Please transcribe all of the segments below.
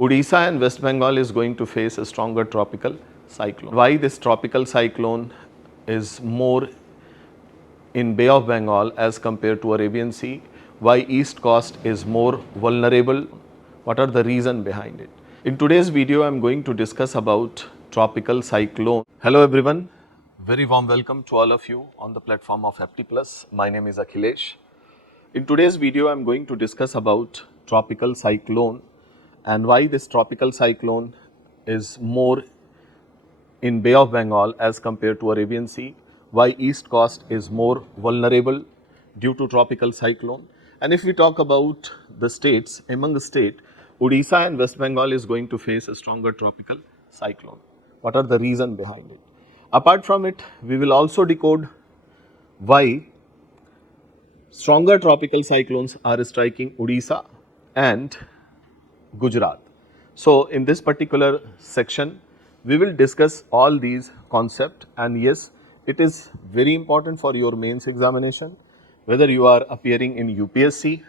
Odisha and West Bengal is going to face a stronger tropical cyclone. Why this tropical cyclone is more in Bay of Bengal as compared to Arabian Sea? Why East Coast is more vulnerable? What are the reasons behind it? In today's video, I am going to discuss about tropical cyclone. Hello everyone, very warm welcome to all of you on the platform of APTI+. My name is Akhilesh. In today's video, I am going to discuss about tropical cyclone and why this tropical cyclone is more in Bay of Bengal as compared to Arabian Sea, why East Coast is more vulnerable due to tropical cyclone. And if we talk about the states, among the state, Odisha and West Bengal is going to face a stronger tropical cyclone. What are the reasons behind it? Apart from it, we will also decode why stronger tropical cyclones are striking Odisha and Gujarat. So, in this particular section, we will discuss all these concepts, and yes, it is very important for your mains examination, whether you are appearing in UPSC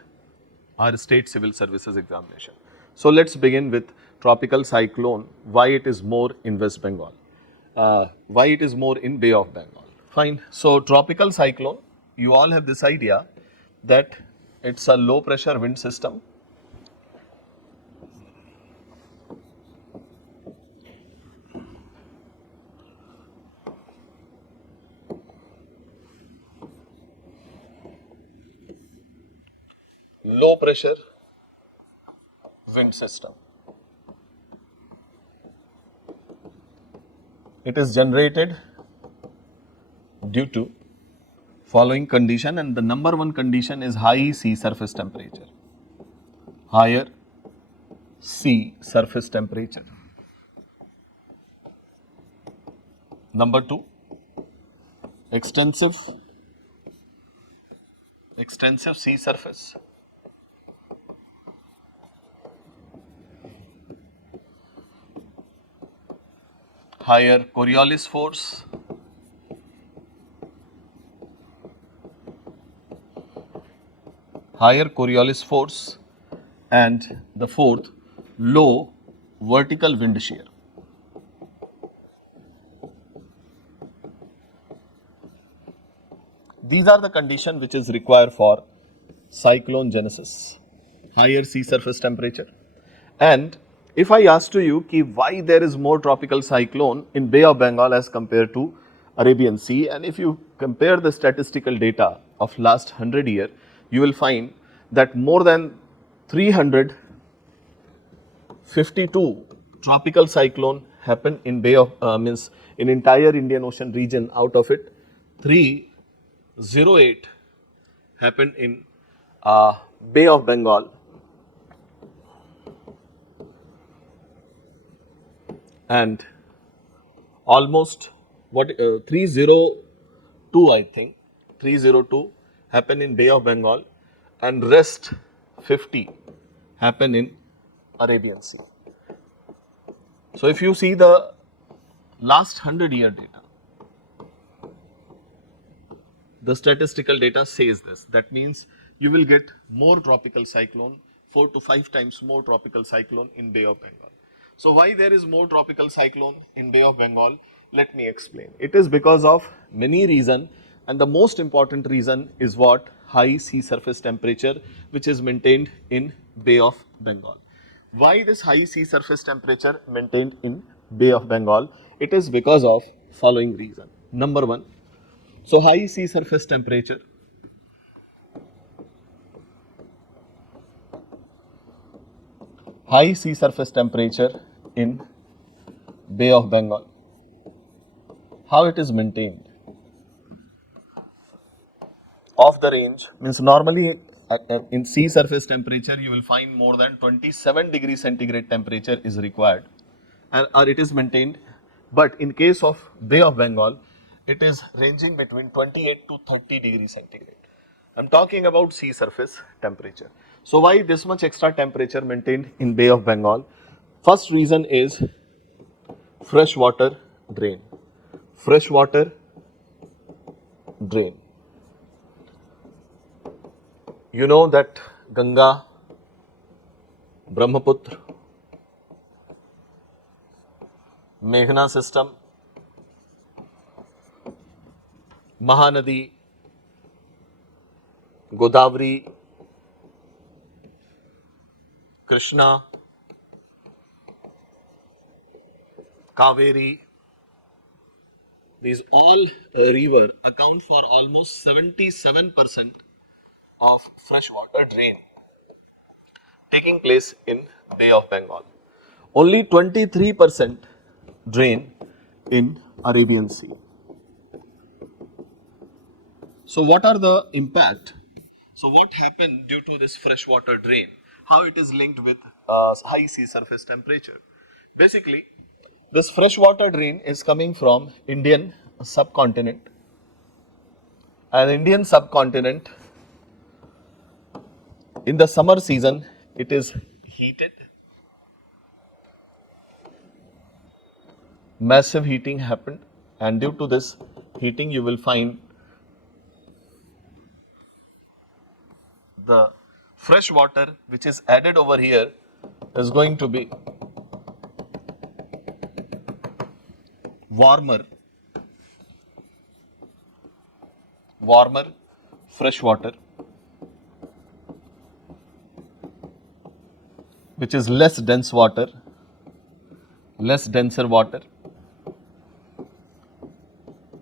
or state civil services examination. So, let us begin with tropical cyclone, why it is more in West Bengal, why it is more in Bay of Bengal. Fine. So, tropical cyclone, you all have this idea that it is a low pressure wind system. Low pressure wind system. It is generated due to following condition, and the number one condition is high sea surface temperature. Higher sea surface temperature. Number two, extensive sea surface. Higher Coriolis force. Higher Coriolis force, and the fourth, low vertical wind shear. These are the conditions which is required for cyclone genesis, higher sea surface temperature. And if I ask to you why there is more tropical cyclone in Bay of Bengal as compared to Arabian Sea, and if you compare the statistical data of last 100 years, you will find that more than 352 tropical cyclone happened in Bay of means in entire Indian Ocean region. Out of it, 308 happened in Bay of Bengal, and almost 302, I think 302 happened in Bay of Bengal, and rest 50 happen in Arabian Sea. So, if you see the last 100-year data, the statistical data says this. That means you will get more tropical cyclone, 4 to 5 times more tropical cyclone in Bay of Bengal. So, why there is more tropical cyclone in Bay of Bengal? Let me explain. It is because of many reasons, and the most important reason is what? High sea surface temperature, which is maintained in Bay of Bengal. Why this high sea surface temperature maintained in Bay of Bengal? It is because of following reason. Number one, so high sea surface temperature in Bay of Bengal. How it is maintained? Of the range means normally in sea surface temperature you will find more than 27 degrees centigrade temperature is required, or it is maintained, but in case of Bay of Bengal it is ranging between 28 to 30 degrees centigrade. I am talking about sea surface temperature. So, why this much extra temperature maintained in Bay of Bengal? First reason is fresh water drain. You know that Ganga, Brahmaputra Meghna system, Mahanadi, Godavari, Krishna, Kaveri. These all river account for almost 77% of freshwater drain taking place in Bay of Bengal. Only 23% drain in Arabian Sea. So what are the impact? So what happened due to this freshwater drain? How it is linked with high sea surface temperature? Basically, this freshwater drain is coming from Indian subcontinent. And Indian subcontinent, in the summer season, it is heated. Massive heating happened, and due to this heating, you will find the fresh water which is added over here is going to be warmer fresh water, which is less denser water,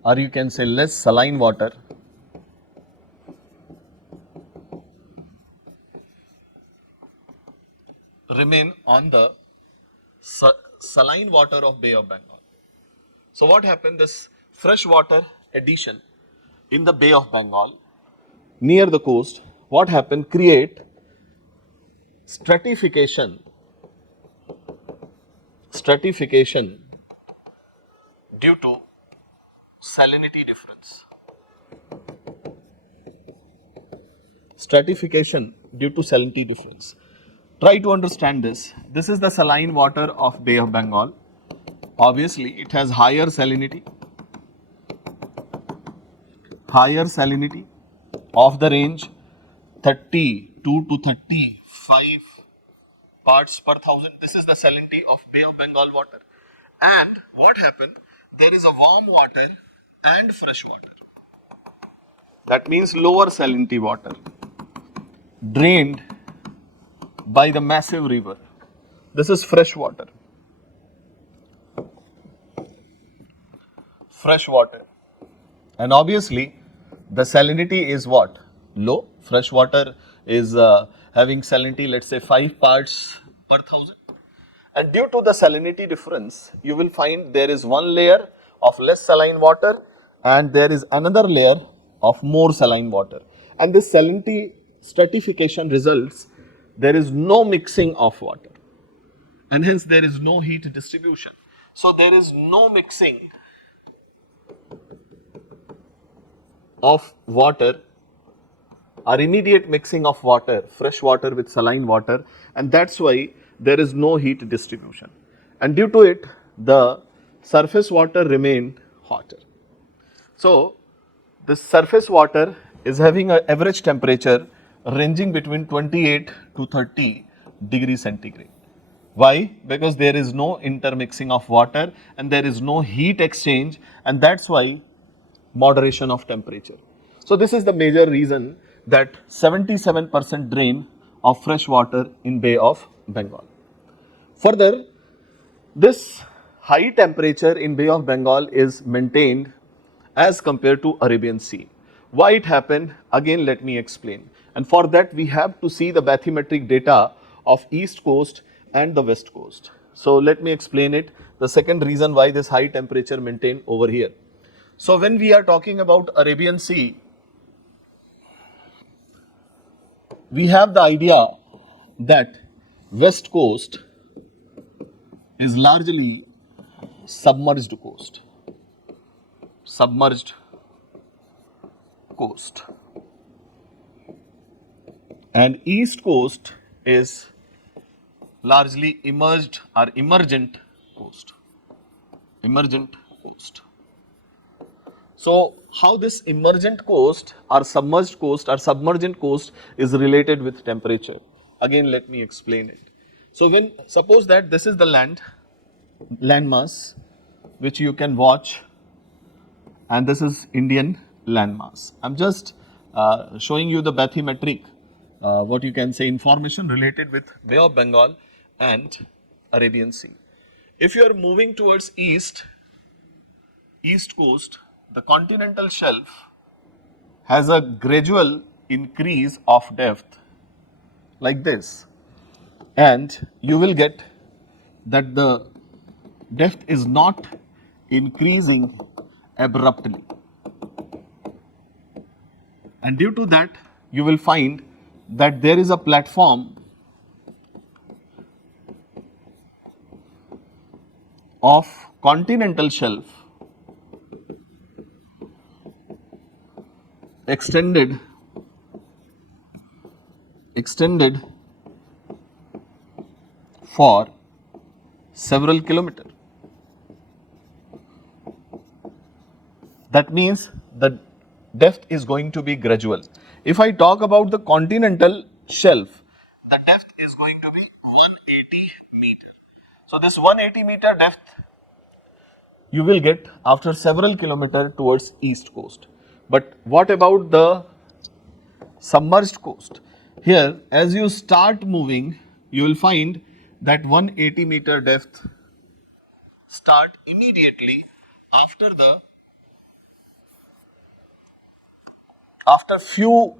or you can say less saline water, remain on the saline water of Bay of Bengal. So what happened? This fresh water addition in the Bay of Bengal near the coast, what happened? Create stratification due to salinity difference. Try to understand this. This is the saline water of Bay of Bengal. Obviously, it has higher salinity of the range 32 to 35 parts per thousand. This is the salinity of Bay of Bengal water. And what happened? There is a warm water and fresh water. That means lower salinity water drained by the massive river. This is fresh water. And obviously, the salinity is what? Low. Fresh water is having salinity, let's say 5 parts per thousand. And due to the salinity difference, you will find there is one layer of less saline water and there is another layer of more saline water. And this salinity stratification results, there is no mixing of water. And hence there is no heat distribution. So there is no mixing of water or immediate mixing of water, fresh water with saline water, and that's why there is no heat distribution. And due to it, the surface water remain hotter. So this surface water is having an average temperature ranging between 28 to 30 degrees centigrade. Why? Because there is no intermixing of water and there is no heat exchange, and that's why moderation of temperature. So this is the major reason that 77% drain of fresh water in Bay of Bengal. Further, this high temperature in Bay of Bengal is maintained as compared to Arabian Sea. Why it happened? Again, let me explain. And for that, we have to see the bathymetric data of East Coast and the West Coast. So let me explain it. The second reason why this high temperature maintained over here. So when we are talking about Arabian Sea, we have the idea that West Coast is largely submerged coast. And East Coast is largely immersed or emergent coast. So how this emergent coast or submerged coast or submergent coast is related with temperature? Again, let me explain it. So when suppose that this is the land mass which you can watch, and this is Indian landmass. I am just showing you the bathymetric, what you can say, information related with Bay of Bengal and Arabian Sea. If you are moving towards east coast, the continental shelf has a gradual increase of depth like this, and you will get that the depth is not increasing abruptly, and due to that you will find that there is a platform of continental shelf extended for several kilometers. That means the depth is going to be gradual. If I talk about the continental shelf, the depth is going to be 180 meter. So this 180 meter depth you will get after several kilometers towards east coast. But what about the submerged coast? Here, as you start moving, you will find that 180 meter depth start immediately after few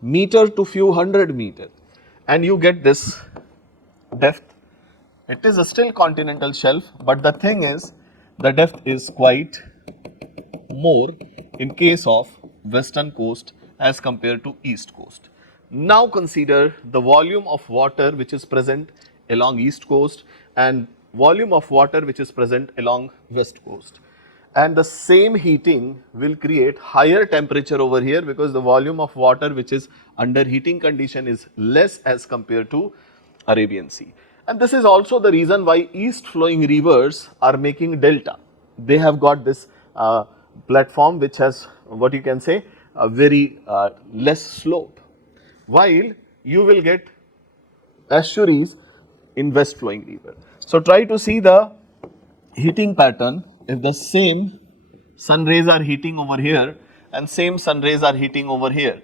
meter to few hundred meter, and you get this depth. It is still continental shelf, but the thing is the depth is quite more in case of western coast as compared to east coast. Now consider the volume of water which is present along east coast and volume of water which is present along west coast, and the same heating will create higher temperature over here because the volume of water which is under heating condition is less as compared to Arabian Sea. And this is also the reason why east flowing rivers are making delta. They have got this platform which has, what you can say, a very less slope, while you will get estuaries in west flowing river. So try to see the heating pattern. If the same sun rays are heating over here and same sun rays are heating over here,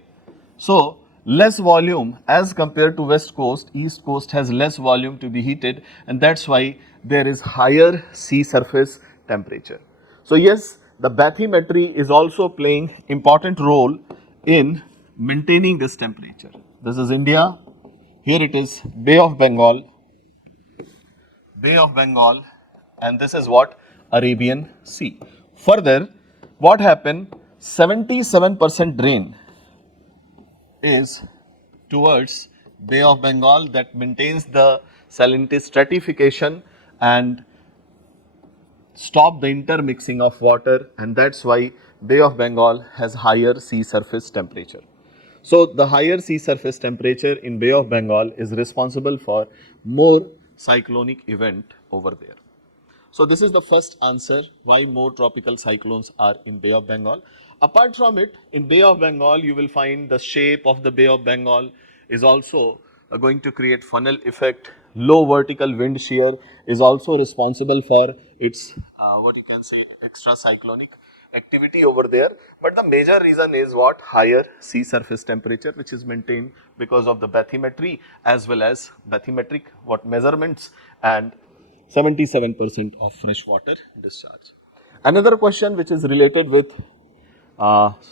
so less volume as compared to west coast, east coast has less volume to be heated, and that is why there is higher sea surface temperature. So yes, the bathymetry is also playing important role in maintaining this temperature. This is India, here it is Bay of Bengal, and this is what? Arabian Sea. Further, what happened? 77% rain is towards Bay of Bengal, that maintains the salinity stratification and stop the intermixing of water, and that is why Bay of Bengal has higher sea surface temperature. So the higher sea surface temperature in Bay of Bengal is responsible for more cyclonic event over there. So this is the first answer, why more tropical cyclones are in Bay of Bengal. Apart from it, in Bay of Bengal you will find the shape of the Bay of Bengal is also going to create funnel effect. Low vertical wind shear is also responsible for its what you can say extra cyclonic activity over there. But the major reason is what? Higher sea surface temperature, which is maintained because of the bathymetry as well as bathymetric what measurements and 77% of fresh water discharge. Another question which is related with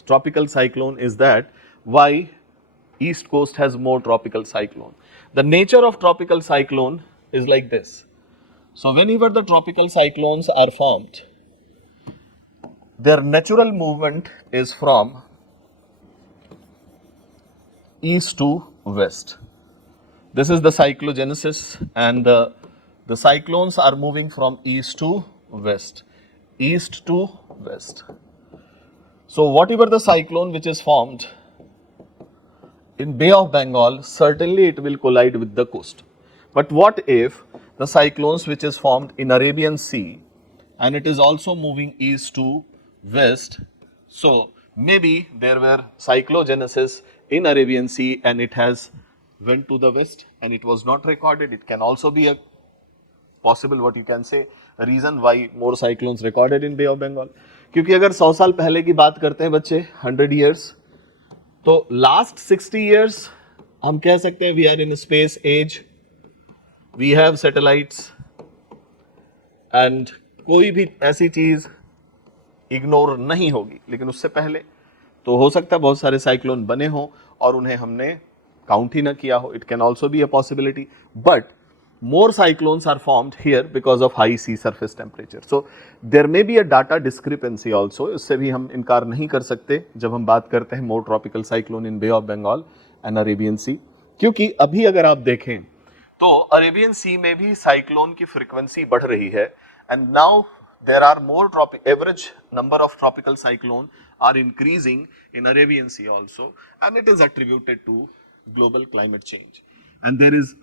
tropical cyclone is that why east coast has more tropical cyclone. The nature of tropical cyclone is like this. So whenever the tropical cyclones are formed, their natural movement is from east to west. This is the cyclogenesis, and the cyclones are moving from east to west, So whatever the cyclone which is formed in Bay of Bengal, certainly it will collide with the coast. But what if the cyclones which is formed in Arabian Sea and it is also moving east to west, so maybe there were cyclogenesis in Arabian Sea and it has went to the west and it was not recorded. It can also be a possible what you can say reason why more cyclones recorded in Bay of Bengal. क्योंकि अगर 100 साल पहले की बात करते हैं बच्चे 100 years, तो last 60 years हम कह सकते हैं we are in space age, we have satellites and कोई भी ऐसी चीज इग्नोर नहीं होगी. लेकिन उससे पहले तो हो सकता है बहुत सारे साइक्लोन बने हों और उन्हें हमने काउंट ही ना किया हो. It can also be a possibility, but more cyclones are formed here because of high sea surface temperature. So there may be a data discrepancy also. इससे भी हम इनकार नहीं कर सकते जब हम बात करते हैं more tropical cyclone in Bay of Bengal and Arabian Sea. क्योंकि अभी अगर आप देखें तो अरेबियन सी में भी साइक्लोन की फ्रीक्वेंसी बढ़ रही है and now there are more average number of tropical cyclone are increasing in Arabian Sea also, and it is attributed to global climate change. And there is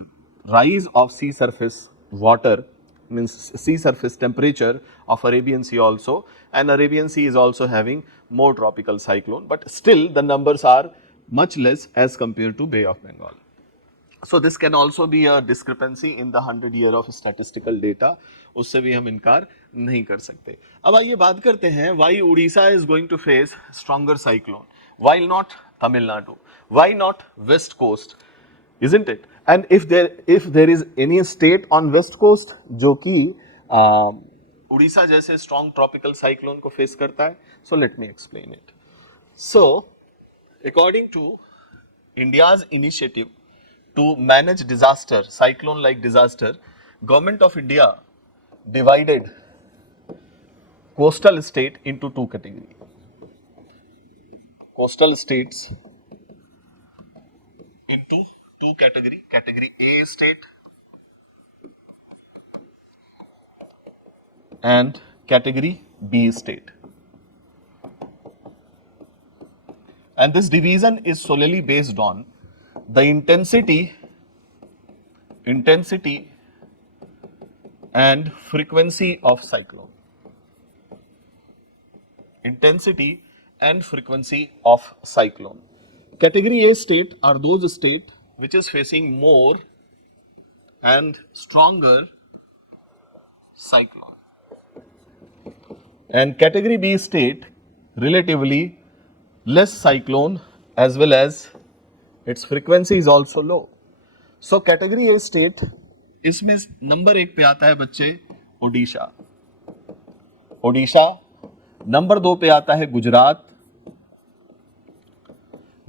rise of sea surface water, means sea surface temperature of Arabian Sea also, and Arabian Sea is also having more tropical cyclone, but still the numbers are much less as compared to Bay of Bengal. So this can also be a discrepancy in the 100 year of statistical data. उससे भी हम इनकार नहीं कर सकते. अब आइए बात करते हैं why Odisha is going to face stronger cyclone. Why not Tamil Nadu? Why not West Coast? Isn't it? And if there is any state on West Coast जो कि उड़ीसा जैसे strong tropical cyclone को face करता है, so let me explain it. So according to India's initiative to manage disaster, cyclone-like disaster, Government of India divided coastal state into two categories. Coastal states into two categories. Category A state and category B state. And this division is solely based on the intensity and frequency of cyclone. Intensity and frequency of cyclone. Category A state are those states which is facing more and stronger cyclone. And category B state relatively less cyclone as well as its frequency is also low. So category A state, इसमें number 1 पे आता है बच्चे Odisha. Number 2 पे आता है Gujarat,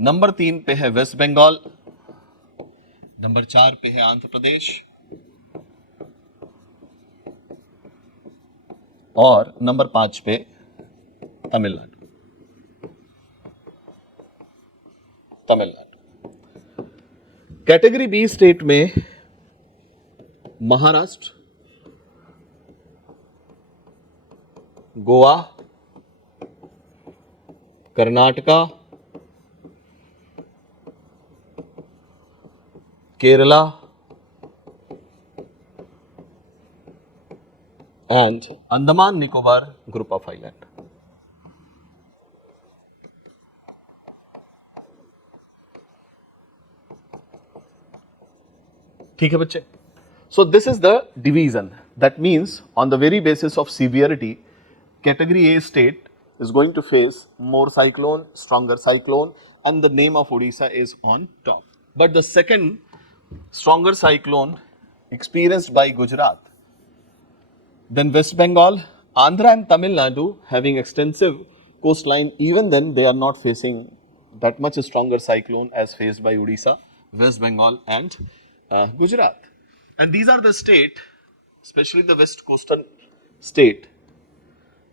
number 3 पे है वेस्ट बंगाल, नंबर 4 पे है आंध्र प्रदेश और नंबर 5 पे तमिलनाडु. कैटेगरी बी स्टेट में Maharashtra, Goa, Karnataka, Kerala and Andaman Nicobar group of island. ठीक है बच्चे. So this is the division. That means on the very basis of severity, category A state is going to face more cyclone, stronger cyclone, and the name of Odisha is on top. But the second stronger cyclone experienced by Gujarat, then West Bengal, Andhra and Tamil Nadu having extensive coastline, even then they are not facing that much stronger cyclone as faced by Odisha, West Bengal and Gujarat. And these are the state, especially the west coastal state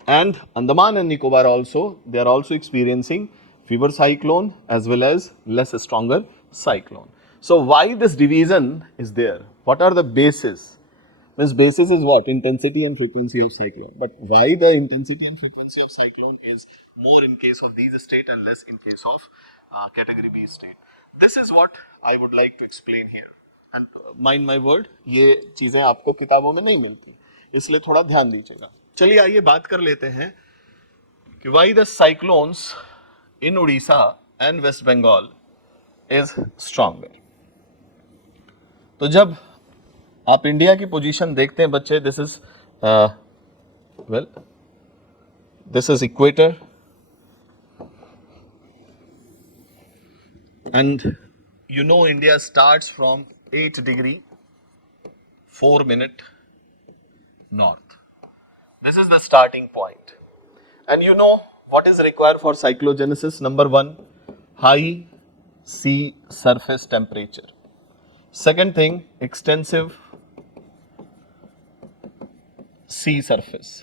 and Andaman and Nicobar also, they are also experiencing fever cyclone as well as less stronger cyclone. So why this division is there? What are the bases? This basis is what? Intensity and frequency of cyclone. But why the intensity and frequency of cyclone is more in case of these state and less in case of category B state? This is what I would like to explain here. And mind my word, ये चीजें आपको किताबों में नहीं मिलती, इसलिए थोड़ा ध्यान दीजिएगा. चलिए आइए बात कर लेते हैं कि why the cyclones in Odisha and West Bengal is stronger. तो जब आप इंडिया की पोजीशन देखते हैं बच्चे, this is well this is equator and you know India starts from 8 degree 4 minute north. This is the starting point. And you know what is required for cyclogenesis? Number 1, high sea surface temperature. Second thing, extensive sea surface.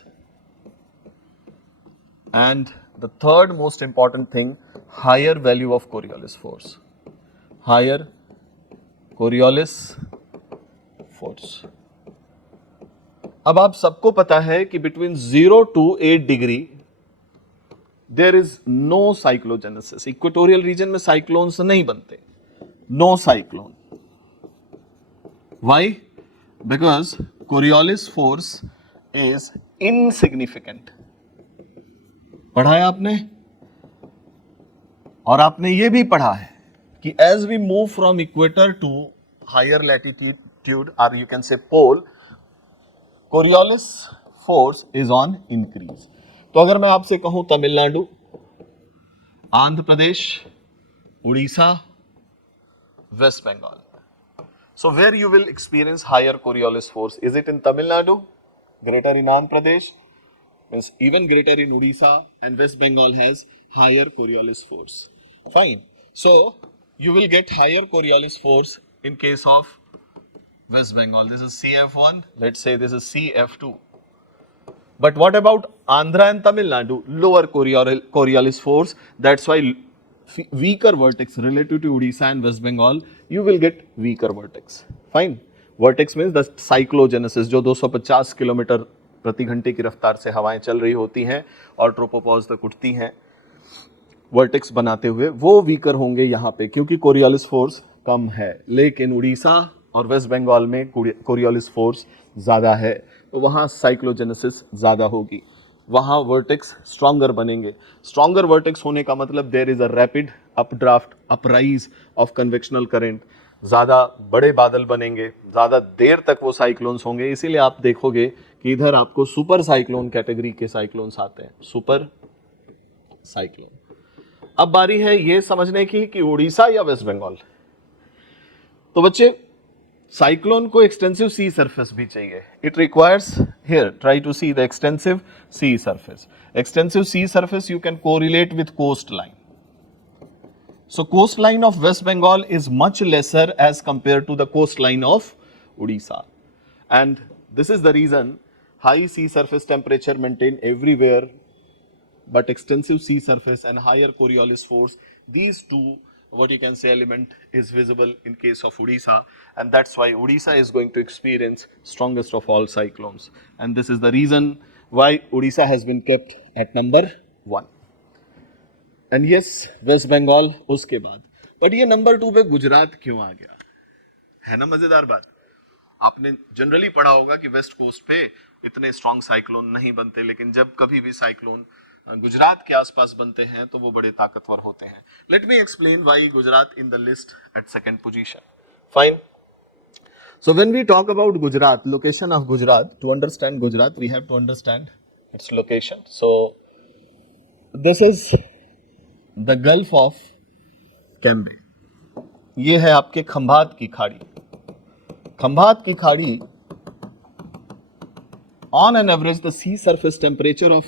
And the third most important thing, higher value of Coriolis force. Higher Coriolis force. अब आप सबको पता है कि between 0 to 8 degree there is no cyclogenesis. Equatorial region में cyclones नहीं बनते. No cyclone. Why? Because Coriolis force is insignificant. पढ़ा है आपने? और आपने ये भी पढ़ा है कि as we move from equator to higher latitude or you can say pole, Coriolis force is on increase. तो अगर मैं आपसे कहूं Tamil Nadu, Andhra Pradesh, Orissa, west Bengal, so where you will experience higher Coriolis force? Is it in Tamil Nadu, greater in Andhra Pradesh? Means even greater in Odisha and West Bengal has higher Coriolis force. Fine. So you will get higher Coriolis force in case of West Bengal. This is CF1. Let's say this is CF2. But what about Andhra and Tamil Nadu? Lower Coriolis force. That's why weaker vertex relative to Odisha and West Bengal. You will get weaker vertex. Fine. Vertex means the cyclogenesis जो 250 kilometre प्रति घंटे की रफ्तार से हवाएं चल रही होती हैं और ट्रोपोपॉज तक उठती हैं वर्टेक्स बनाते हुए, वो वीकर होंगे यहाँ पे क्योंकि कोरियोलिस फोर्स कम है. लेकिन उड़ीसा और वेस्ट बंगाल में कोरियोलिस फोर्स ज़्यादा है, तो वहाँ साइक्लोजेनेसिस ज़्यादा होगी, वहाँ वर्टेक्स स्ट्रॉन्गर बनेंगे. स्ट्रॉन्गर वर्टेक्स होने का मतलब there is a rapid updraft, uprise of convectional current, ज़्यादा बड़े बादल बनेंगे, ज़्यादा देर तक वो साइक्लोन्स होंगे. इसीलिए आप देखोगे कि इधर आपको सुपर साइक्लोन कैटेगरी के साइक्लोन्स आते हैं, सुपर साइक्लोन. अब बारी है ये समझने की कि उड़ीसा या वेस्ट बंगाल. तो बच्चे साइक्लोन को एक्सटेंसिव सी सरफेस भी चाहिए. It requires, here try to see the extensive sea surface. Extensive sea surface you can correlate with coast line. So coastline of West Bengal is much lesser as compared to the coastline of Odisha, and this is the reason high sea surface temperature maintained everywhere, but extensive sea surface and higher Coriolis force, these two what you can say element is visible in case of Odisha, and that's why Odisha is going to experience strongest of all cyclones, and this is the reason why Odisha has been kept at number 1. And yes West Bengal उसके बाद. But ये number 2 पे गुजरात क्यों आ गया? है ना मजेदार बात. आपने जनरली पढ़ा होगा कि वेस्ट कोस्ट पे इतने स्ट्रॉन्ग साइक्लोन नहीं बनते, लेकिन जब कभी भी साइक्लोन गुजरात के आसपास बनते हैं तो वो बड़े ताकतवर होते हैं. Let me explain why Gujarat in the list at second position. Fine. So when we talk about Gujarat, location of Gujarat, to understand Gujarat we have to understand its location. So this is the gulf of Cambay. ये है आपके खंभात की खाड़ी. खंभात की खाड़ी, on an average the sea surface temperature of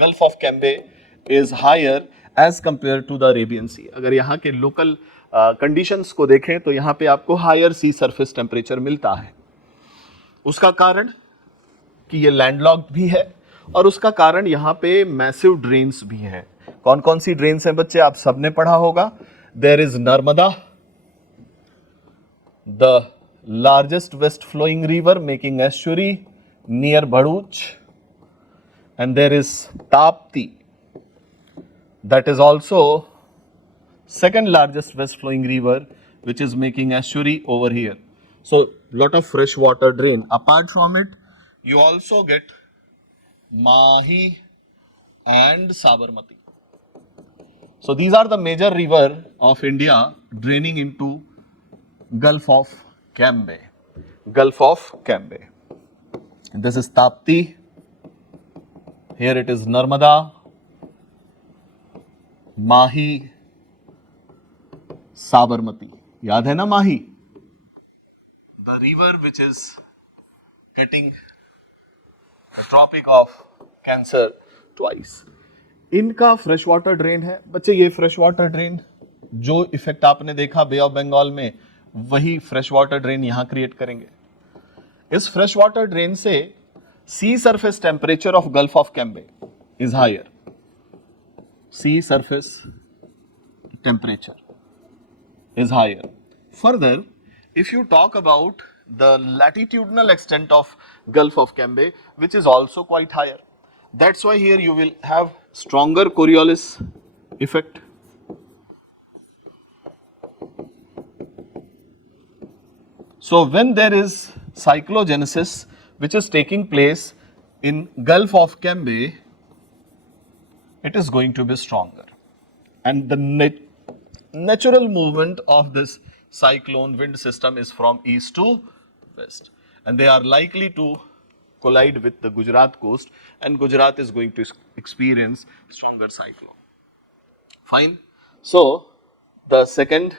gulf of Cambay is higher as compared to the Arabian sea. अगर यहाँ के लोकल कंडीशंस को देखें तो यहाँ पे आपको हायर सी सरफेस टेम्परेचर मिलता है. उसका कारण कि ये लैंडलॉक्ड भी है और उसका कारण यहाँ पे मैसिव ड्रेन्स भी हैं. कौन कौन सी ड्रेन्स हैं बच्चे? आप सबने पढ़ा होगा. There is Narmada, the largest west flowing river making estuary near Bharuch, and there is Tapti, that is also second largest west flowing river which is making estuary over here. So lot of fresh water drain. Apart from it you also get Mahi and Sabarmati. So these are the major river of India draining into Gulf of Cambay. Gulf of Cambay. This is Tapti. Here it is Narmada, Mahi, Sabarmati. याद है ना माही? The river which is cutting the Tropic of Cancer twice. इनका fresh water drain है बच्चे. ये fresh water drain जो effect आपने देखा बे ऑफ बंगाल में, वही फ्रेश वाटर ड्रेन यहां क्रिएट करेंगे. इस फ्रेश वाटर ड्रेन से sea surface temperature of gulf of Cambay is higher. Sea surface temperature is higher. Further, if you talk about the latitudinal extent of Gulf of Cambay, which is also quite higher, that's why here you will have stronger Coriolis effect. So when there is cyclogenesis which is taking place in Gulf of Cambay, it is going to be stronger, and the natural movement of this cyclone wind system is from east to west, and they are likely to collide with the Gujarat coast, and Gujarat is going to experience stronger cyclone. Fine. So the second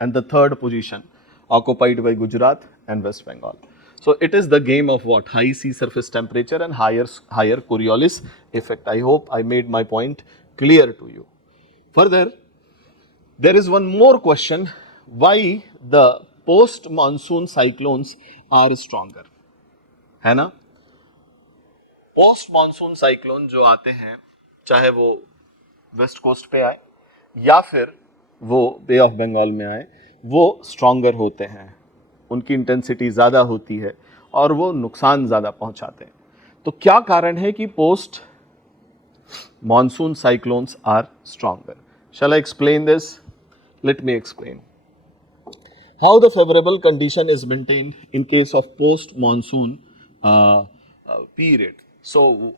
and the third position occupied by Gujarat and West Bengal. So it is the game of what? High sea surface temperature and higher Coriolis effect. I hope I made my point clear to you. Further, there is one more question, why the post monsoon cyclones are stronger, है ना? Post monsoon cyclone जो आते हैं, चाहे वो west coast पे आए या फिर वो बे ऑफ बंगाल में आए, वो स्ट्रॉन्गर होते हैं, उनकी इंटेंसिटी ज़्यादा होती है और वो नुकसान ज़्यादा पहुंचाते हैं. तो क्या कारण है कि post monsoon cyclones are stronger? Shall I explain this? Let me explain. How the favorable condition is maintained in case of post-monsoon period. So,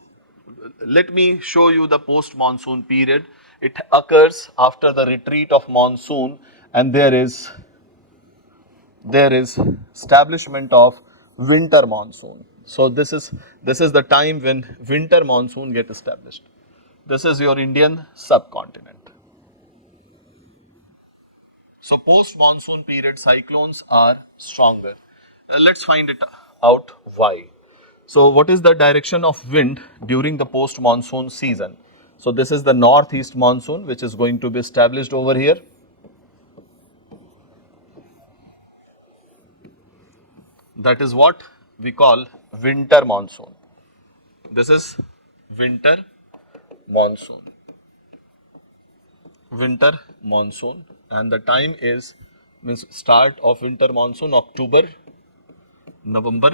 let me show you the post-monsoon period. It occurs after the retreat of monsoon, and there is establishment of winter monsoon. So, this is the time when winter monsoon get established. This is your Indian subcontinent. So post-monsoon period cyclones are stronger. Let's find it out why. So what is the direction of wind during the post-monsoon season? So this is the northeast monsoon which is going to be established over here. That is what we call winter monsoon. This is winter monsoon. Winter monsoon. And the time is, means start of winter monsoon, October, November.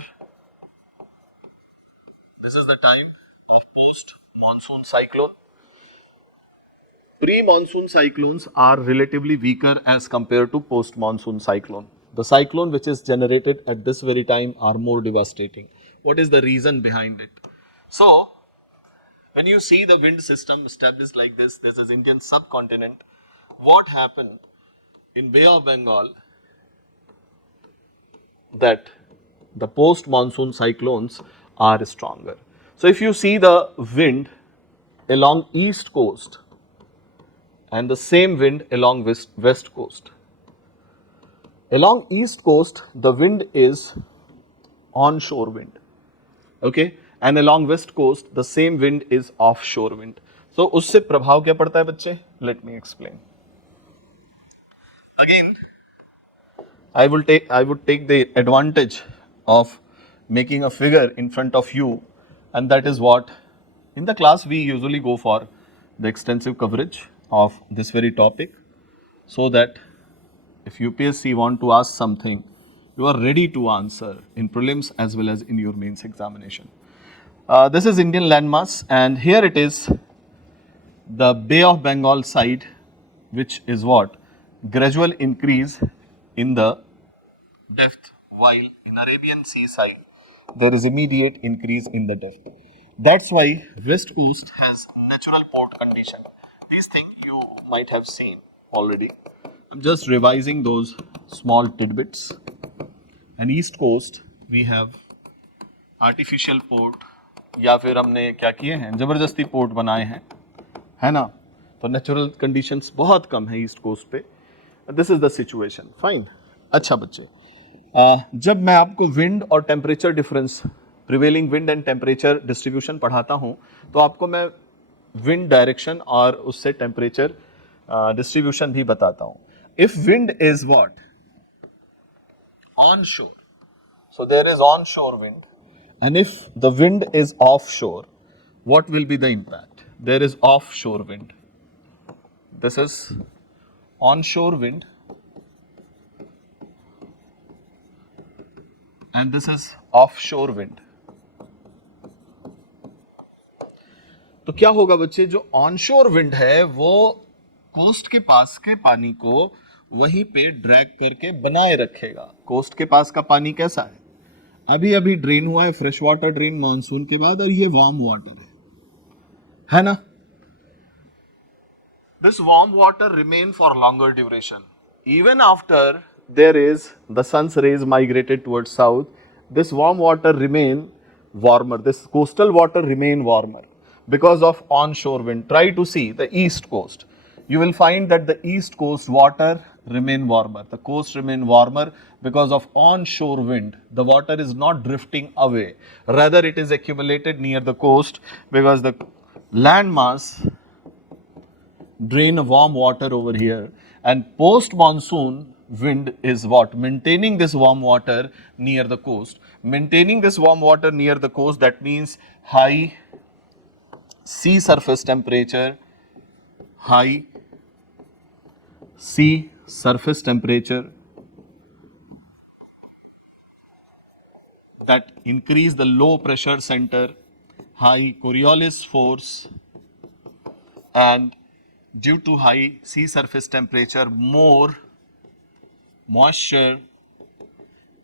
This is the time of post-monsoon cyclone. Pre-monsoon cyclones are relatively weaker as compared to post-monsoon cyclone. The cyclone which is generated at this very time are more devastating. What is the reason behind it? So, when you see the wind system established like this is Indian subcontinent. What happened in Bay of Bengal, that the post-monsoon cyclones are stronger. So if you see the wind along east coast and the same wind along west coast. Along east coast, the wind is onshore wind, okay, and along west coast, the same wind is offshore wind. So उससे प्रभाव क्या पड़ता है बच्चे? Let me explain. Again, I would take the advantage of making a figure in front of you, and that is what in the class we usually go for the extensive coverage of this very topic, so that if UPSC want to ask something, you are ready to answer in prelims as well as in your mains examination. This is Indian landmass, and here it is the Bay of Bengal side, which is what? Gradual increase in the depth, while in Arabian Sea side there is immediate increase in the depth. That's why West Coast has natural port condition. These things you might have seen already. I'm just revising those small tidbits. And East Coast we have artificial port, या फिर हमने क्या किए हैं, ज़बरदस्ती port बनाए हैं, है ना। तो नेचुरल कंडीशंस बहुत कम है ईस्ट कोस्ट पे। This is the situation, fine. अच्छा बच्चे, जब मैं आपको विंड और temperature difference, prevailing wind and temperature distribution पढ़ाता हूँ, तो आपको मैं विंड डायरेक्शन और उससे टेम्परेचर डिस्ट्रीब्यूशन भी बताता हूँ। If wind is what, on शोर, so there is onshore wind, and if the wind is offshore, what will be the impact? There is offshore wind. This is onshore wind and this is offshore wind. तो क्या होगा बच्चे, जो onshore wind है वो coast के पास के पानी को वहीं पे ड्रैग करके बनाए रखेगा। कोस्ट के पास का पानी कैसा है, अभी अभी ड्रेन हुआ है, फ्रेश वाटर ड्रेन मानसून के बाद, और ये वार्म वाटर है ना। This warm water remain for longer duration even after there is the sun's rays migrated towards south, this warm water remain warmer, this coastal water remain warmer because of onshore wind. Try to see the east coast, you will find that the east coast water remain warmer, the coast remain warmer because of onshore wind. The water is not drifting away, rather it is accumulated near the coast because the land mass drain warm water over here, and post monsoon wind is what, maintaining this warm water near the coast. Maintaining this warm water near the coast, that means high sea surface temperature, high sea surface temperature that increase the low pressure center, high Coriolis force, and due to high sea surface temperature, more moisture,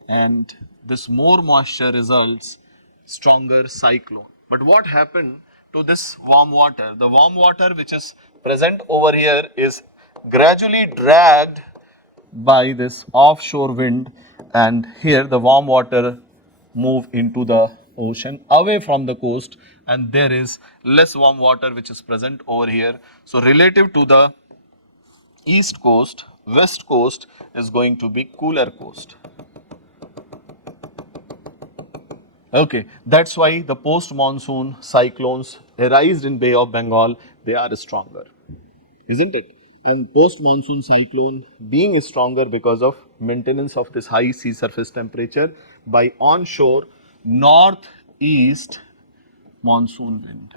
and this more moisture results stronger cyclone. But what happened to this warm water? The warm water which is present over here is gradually dragged by this offshore wind, and here the warm water move into the ocean away from the coast, and there is less warm water which is present over here. So relative to the east coast, west coast is going to be cooler coast. Okay, that's why the post-monsoon cyclones arised in Bay of Bengal, they are stronger, isn't it? And post-monsoon cyclone being stronger because of maintenance of this high sea surface temperature by onshore northeast monsoon wind.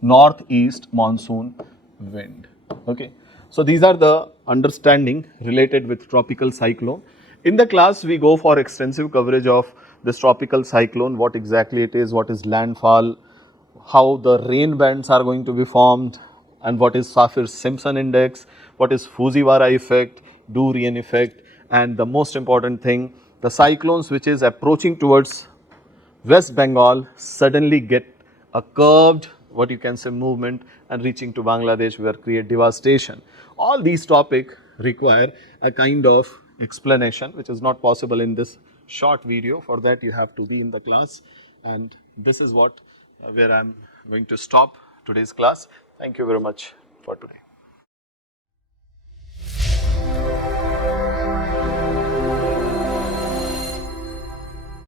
Northeast monsoon wind. Okay, so these are the understanding related with tropical cyclone. In the class, we go for extensive coverage of this tropical cyclone, what exactly it is, what is landfall, how the rain bands are going to be formed, and what is Saffir-Simpson index, what is Fujiwara effect, Durian effect, and the most important thing, the cyclones which is approaching towards West Bengal suddenly get a curved, what you can say, movement and reaching to Bangladesh where create devastation. All these topics require a kind of explanation which is not possible in this short video. For that you have to be in the class, and this is what where I am going to stop today's class. Thank you very much for today.